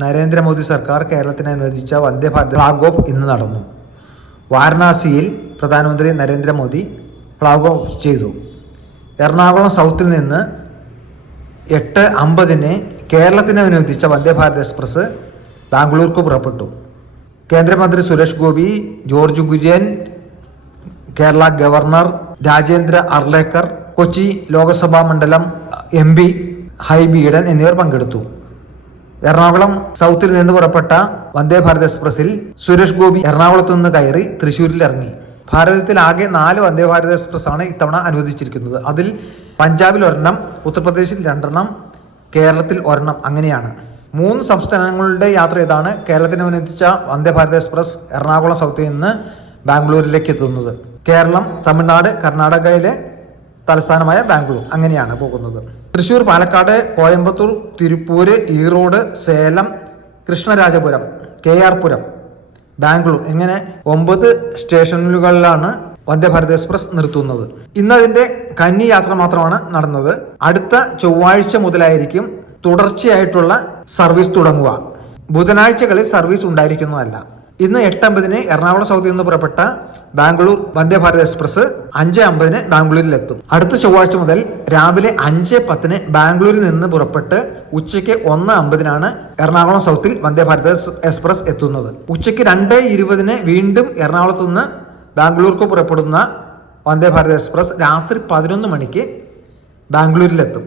നരേന്ദ്രമോദി സർക്കാർ കേരളത്തിന് അനുവദിച്ച വന്ദേ ഭാരത് ഫ്ലാഗ് ഓഫ് ഇന്ന് നടന്നു. വാരണാസിയിൽ പ്രധാനമന്ത്രി നരേന്ദ്രമോദി ഫ്ലാഗ് ഓഫ് ചെയ്തു. എറണാകുളം സൗത്തിൽ നിന്ന് 8:50 കേരളത്തിന് അനുവദിച്ച വന്ദേ ഭാരത് എക്സ്പ്രസ് ബാംഗ്ലൂർക്ക് പുറപ്പെട്ടു. കേന്ദ്രമന്ത്രി സുരേഷ് ഗോപി, ജോർജ് കുര്യൻ, കേരള ഗവർണർ രാജേന്ദ്ര അർലേക്കർ, കൊച്ചി ലോക്സഭാ മണ്ഡലം MP ഹൈബി ഈഡൻ എന്നിവർ പങ്കെടുത്തു. എറണാകുളം സൗത്തിൽ നിന്ന് പുറപ്പെട്ട വന്ദേ ഭാരത് എക്സ്പ്രസിൽ സുരേഷ് ഗോപി എറണാകുളത്ത് നിന്ന് കയറി തൃശ്ശൂരിൽ ഇറങ്ങി. ഭാരതത്തിൽ ആകെ 4 വന്ദേ ഭാരത് എക്സ്പ്രസ് ആണ് ഇത്തവണ അനുവദിച്ചിരിക്കുന്നത്. അതിൽ പഞ്ചാബിൽ 1, ഉത്തർപ്രദേശിൽ 2, കേരളത്തിൽ 1, അങ്ങനെയാണ്. 3 സംസ്ഥാനങ്ങളുടെ യാത്ര ഇതാണ്. കേരളത്തിന് അനുവദിച്ച വന്ദേ ഭാരത് എക്സ്പ്രസ് എറണാകുളം സൗത്തിൽ നിന്ന് ബാംഗ്ലൂരിലേക്ക് എത്തുന്നത്. കേരളം, തമിഴ്നാട്, കർണാടകയിലെ തലസ്ഥാനമായ ബാംഗ്ലൂർ, അങ്ങനെയാണ് പോകുന്നത്. തൃശ്ശൂർ, പാലക്കാട്, കോയമ്പത്തൂർ, തിരുപ്പൂര്, ഈറോഡ്, സേലം, കൃഷ്ണരാജപുരം, KR പുരം, ബാംഗ്ലൂർ ഇങ്ങനെ 9 സ്റ്റേഷനുകളിലാണ് വന്ദേ ഭാരത് എക്സ്പ്രസ് നിർത്തുന്നത്. ഇന്നതിന്റെ കന്നി യാത്ര മാത്രമാണ് നടന്നത്. അടുത്ത ചൊവ്വാഴ്ച മുതലായിരിക്കും തുടർച്ചയായിട്ടുള്ള സർവീസ് തുടങ്ങുക. ബുധനാഴ്ചകളിൽ സർവീസ് ഉണ്ടായിരിക്കുന്നതല്ല. ഇന്ന് 8:50 എറണാകുളം സൗത്തിൽ നിന്ന് പുറപ്പെട്ട ബാംഗ്ലൂർ വന്ദേ ഭാരത് എക്സ്പ്രസ് 5:50 ബാംഗ്ലൂരിലെത്തും. അടുത്ത ചൊവ്വാഴ്ച മുതൽ രാവിലെ 5:10 ബാംഗ്ലൂരിൽ നിന്ന് പുറപ്പെട്ട് ഉച്ചയ്ക്ക് 1:50 എറണാകുളം സൗത്തിൽ വന്ദേ ഭാരത് എക്സ്പ്രസ് എത്തുന്നത്. ഉച്ചയ്ക്ക് 2:20 വീണ്ടും എറണാകുളത്ത് നിന്ന് ബാംഗ്ലൂർക്ക് പുറപ്പെടുന്ന വന്ദേ ഭാരത് എക്സ്പ്രസ് രാത്രി 11 മണിക്ക് ബാംഗ്ലൂരിലെത്തും.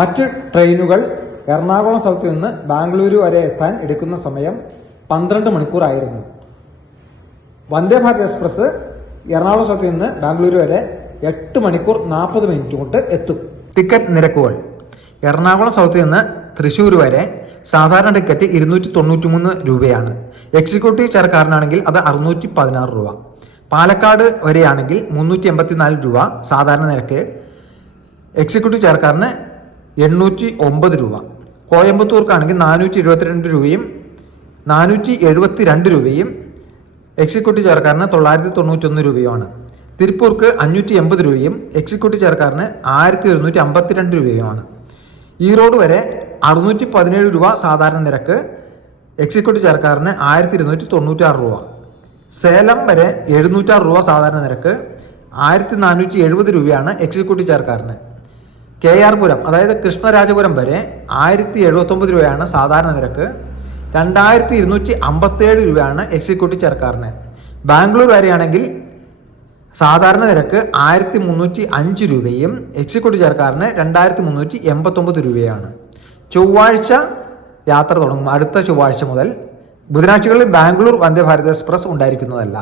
മറ്റ് ട്രെയിനുകൾ എറണാകുളം സൗത്തിൽ നിന്ന് ബാംഗ്ലൂരു വരെ എത്താൻ എടുക്കുന്ന സമയം 12 മണിക്കൂറായിരുന്നു. വന്ദേ ഭാരത് എക്സ്പ്രസ് എറണാകുളം സൗത്തിൽ നിന്ന് ബാംഗ്ലൂരു വരെ 8 മണിക്കൂർ 40 മിനിറ്റ് കൊണ്ട് എത്തും. ടിക്കറ്റ് നിരക്കുകൾ: എറണാകുളം സൗത്തിൽ നിന്ന് തൃശ്ശൂർ വരെ സാധാരണ ടിക്കറ്റ് 293 രൂപയാണ്. എക്സിക്യൂട്ടീവ് ചെയർക്കാരനാണെങ്കിൽ അത് 616 രൂപ. പാലക്കാട് വരെയാണെങ്കിൽ 384 രൂപ സാധാരണ നിരക്ക്. എക്സിക്യൂട്ടീവ് ചെയർക്കാരന് 809 രൂപ. കോയമ്പത്തൂർക്കാണെങ്കിൽ 472 രൂപയും 472 രൂപയും എക്സിക്യൂട്ടീവ് ചെയർക്കാരന് 991 രൂപയുമാണ്. തിരുപ്പൂർക്ക് 580 രൂപയും എക്സിക്യൂട്ടീവ് ചെയർക്കാരന് 1152 രൂപയുമാണ്. ഈറോഡ് വരെ 617 രൂപ സാധാരണ നിരക്ക്, എക്സിക്യൂട്ടീവ് ചെയർക്കാരന് 1296 രൂപ. സേലം വരെ 706 രൂപ സാധാരണ നിരക്ക്, 1470 രൂപയാണ് എക്സിക്യൂട്ടീവ് ചെയർക്കാരന്. KR പുരം അതായത് കൃഷ്ണരാജപുരം വരെ 1079 രൂപയാണ് സാധാരണ നിരക്ക്, 2257 രൂപയാണ് എക്സിക്യൂട്ടീവ് ചെയർക്കാരന്. ബാംഗ്ലൂർ വരെയാണെങ്കിൽ സാധാരണ നിരക്ക് 1305 രൂപയും എക്സിക്യൂട്ടീവ് ചെയർക്കാരന് 2389 രൂപയാണ്. ചൊവ്വാഴ്ച യാത്ര തുടങ്ങും. അടുത്ത ചൊവ്വാഴ്ച മുതൽ. ബുധനാഴ്ചകളിൽ ബാംഗ്ലൂർ വന്ദേ ഭാരത് എക്സ്പ്രസ് ഉണ്ടായിരിക്കുന്നതല്ല.